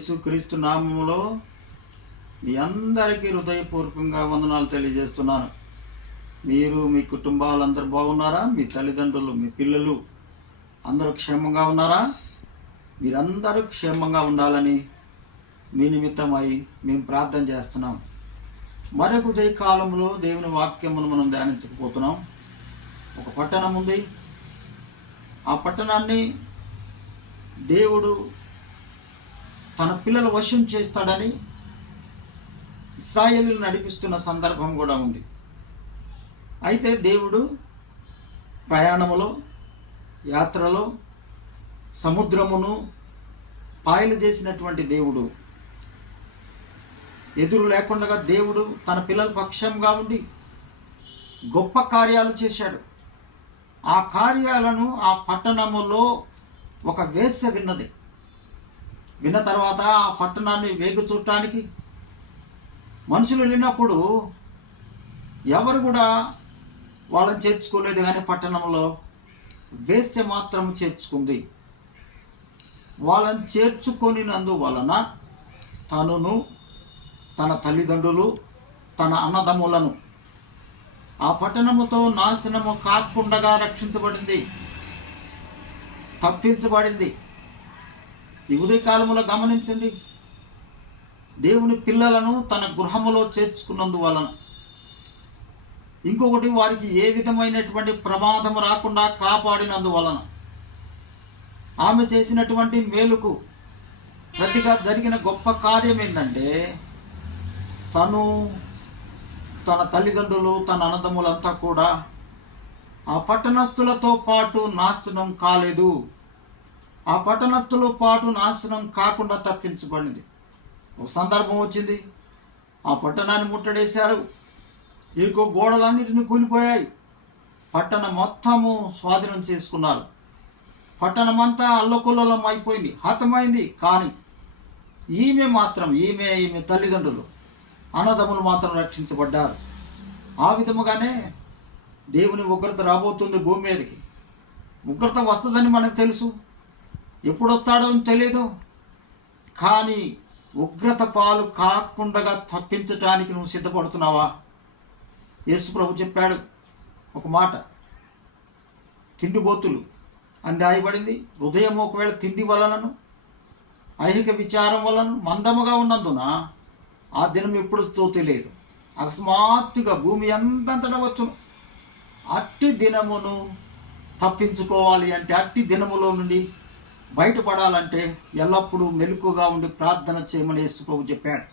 యేసుక్రీస్తు నామములో మీ అందరికీ హృదయపూర్వకంగా వందనాలు తెలియజేస్తున్నాను. మీరు మీ కుటుంబాలు అందరు బాగున్నారా? మీ తల్లిదండ్రులు మీ పిల్లలు అందరూ క్షేమంగా ఉన్నారా? మీరందరూ క్షేమంగా ఉండాలని మీ నిమిత్తమై మేము ప్రార్థన చేస్తున్నాం. మరొక ఉదయ కాలంలో దేవుని వాక్యమును మనం ధ్యానించకపోతున్నాం. ఒక పట్టణం ఉంది. ఆ పట్టణాన్ని దేవుడు తన పిల్లల వశం చేస్తాడని ఇస్రాయేలు నడిపిస్తున్న సందర్భం కూడా ఉంది. అయితే దేవుడు ప్రయాణములో యాత్రలో సముద్రమును పాయలు చేసినటువంటి దేవుడు. ఎదురు లేకుండా దేవుడు తన పిల్లల పక్షంగా ఉండి గొప్ప కార్యాలు చేశాడు. ఆ కార్యాలను ఆ పట్టణములో ఒక వేశ్య విన్నది. విన్న తర్వాత ఆ పట్టణాన్ని వేగు చూడటానికి మనుషులు వెళ్ళినప్పుడు ఎవరు కూడా వాళ్ళని చేర్చుకోలేదు కానీ పట్టణంలో వేశ్య మాత్రం చేర్చుకుంది. వాళ్ళని చేర్చుకొనినందువలన తనును తన తల్లిదండ్రులు తన అన్నదమ్ములను ఆ పట్టణముతో నాశనము కాకుండా రక్షించబడింది తప్పించబడింది. ఈ ఉదయకాలములో గమనించండి. దేవుని పిల్లలను తన గృహములో చేర్చుకున్నందువలన ఇంకొకటి వారికి ఏ విధమైనటువంటి ప్రమాదం రాకుండా కాపాడినందువలన ఆమె చేసినటువంటి మేలుకు ప్రతిగా జరిగిన గొప్ప కార్యం ఏంటంటే తను తన తల్లిదండ్రులు తన అన్నదమ్ములంతా కూడా ఆ పట్టణస్థులతో పాటు నాశనం కాలేదు. ఆ పట్టణస్థుల పాటు నాశనం కాకుండా తప్పించబడింది. ఒక సందర్భం వచ్చింది. ఆ పట్టణాన్ని ముట్టడేశారు. ఇంకో గోడలన్నిటిని కూలిపోయాయి. పట్టణం మొత్తము స్వాధీనం చేసుకున్నారు. పట్టణమంతా అల్లకొల్లం అయిపోయింది హతమైంది. కానీ ఈమె మాత్రం ఈమె ఈమె తల్లిదండ్రులు అన్నదమ్ములు మాత్రం రక్షించబడ్డారు. ఆ విధముగానే దేవుని ఉగ్రత రాబోతుంది భూమి మీదకి. ఉగ్రత వస్తుందని మనకు తెలుసు. ఎప్పుడు వస్తాడో తెలియదు కానీ ఉగ్రత పాలు కాకుండా తప్పించటానికి నువ్వు సిద్ధపడుతున్నావా? యేసు ప్రభు చెప్పాడు ఒక మాట. తిండిబోతులు అని రాయబడింది. హృదయం ఒకవేళ తిండి వలనను ఐహిక విచారం వలన మందముగా ఉన్నందున ఆ దినం ఎప్పుడు తెలియదు. అకస్మాత్తుగా భూమి ఎంతంతట వచ్చును. అట్టి దినమును తప్పించుకోవాలి అంటే అట్టి దినములో నుండి బయటపడాలంటే ఎల్లప్పుడూ మెలకుగా ఉండి ప్రార్థన చేయమని యేసు ప్రభు చెప్పాడు.